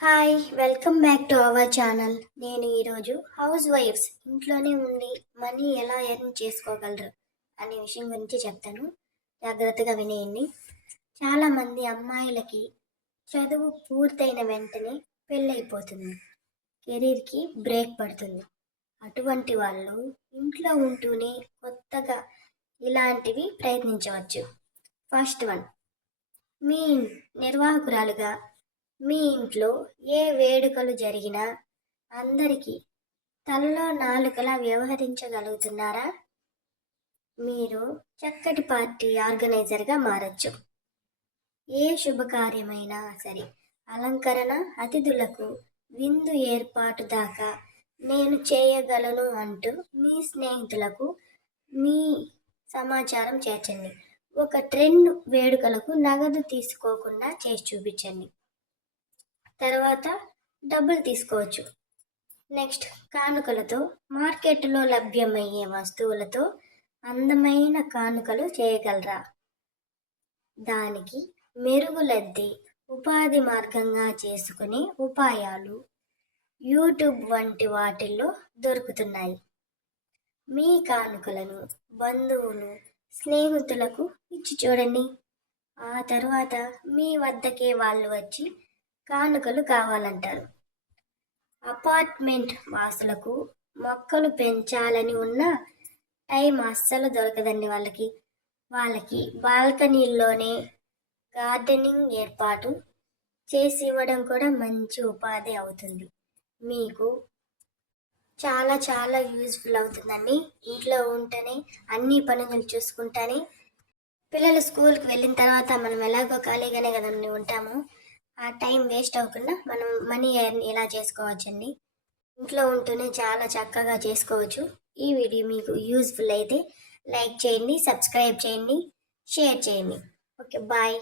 Hi! Welcome back to our channel. నేను ఈరోజు house wives ఇంట్లోనే ఉండి మనీ ఎలా ఎర్న్ చేసుకోగలరు అనే విషయం గురించి చెప్తాను. జాగ్రత్తగా వినేయండి. చాలామంది అమ్మాయిలకి చదువు పూర్తయిన వెంటనే పెళ్ళైపోతుంది. కెరీర్‌కి బ్రేక్ పడుతుంది. అటువంటి వాళ్ళు ఇంట్లో ఉంటూనే కొత్తగా ఇలాంటివి ప్రయత్నించవచ్చు. ఫస్ట్ వన్, మీ నిర్వాహకురాలుగా మీ ఇంట్లో ఏ వేడుకలు జరిగినా అందరికీ తలలో నాలుకలా వ్యవహరించగలుగుతున్నారా? మీరు చక్కటి పార్టీ ఆర్గనైజర్గా మారచ్చు. ఏ శుభకార్యమైనా సరే, అలంకరణ, అతిథులకు విందు ఏర్పాటు దాకా నేను చేయగలను అంటూ మీ స్నేహితులకు మీ సమాచారం చేర్చండి. ఒక ట్రెండ్ వేడుకలకు నగదు తీసుకోకుండా చేసి చూపించండి. తర్వాత డబ్బులు తీసుకోవచ్చు. నెక్స్ట్, కానుకలతో మార్కెట్లో లభ్యమయ్యే వస్తువులతో అందమైన కానుకలు చేయగలరా? దానికి మెరుగులద్ది ఉపాధి మార్గంగా చేసుకునే ఉపాయాలు యూట్యూబ్ వంటి వాటిల్లో దొరుకుతున్నాయి. మీ కానుకలను బంధువులు, స్నేహితులకు ఇచ్చి చూడండి. ఆ తర్వాత మీ వద్దకే వాళ్ళు వచ్చి కానుకలు కావాలంటారు. అపార్ట్మెంట్ వాసులకు మొక్కలు పెంచాలని ఉన్న టైం అస్సలు దొరకదండి వాళ్ళకి బాల్కనీల్లోనే గార్డెనింగ్ ఏర్పాటు చేసి ఇవ్వడం కూడా మంచి ఉపాధి అవుతుంది. మీకు చాలా చాలా యూజ్ఫుల్ అవుతుందండి. ఇంట్లో ఉంటేనే అన్ని పనులు చూసుకుంటానే పిల్లలు స్కూల్కి వెళ్ళిన తర్వాత మనం ఎలాగో ఖాళీగానే కదండి ఉంటాము. ఆ టైం వేస్ట్ అవ్వకుండా మనం మనీ ఎర్న్ ఎలా చేసుకోవచ్చండి. ఇంట్లో ఉంటూనే చాలా చక్కగా చేసుకోవచ్చు. ఈ వీడియో మీకు యూజ్ఫుల్ అయితే లైక్ చేయండి, సబ్స్క్రైబ్ చేయండి, షేర్ చేయండి. Okay, bye.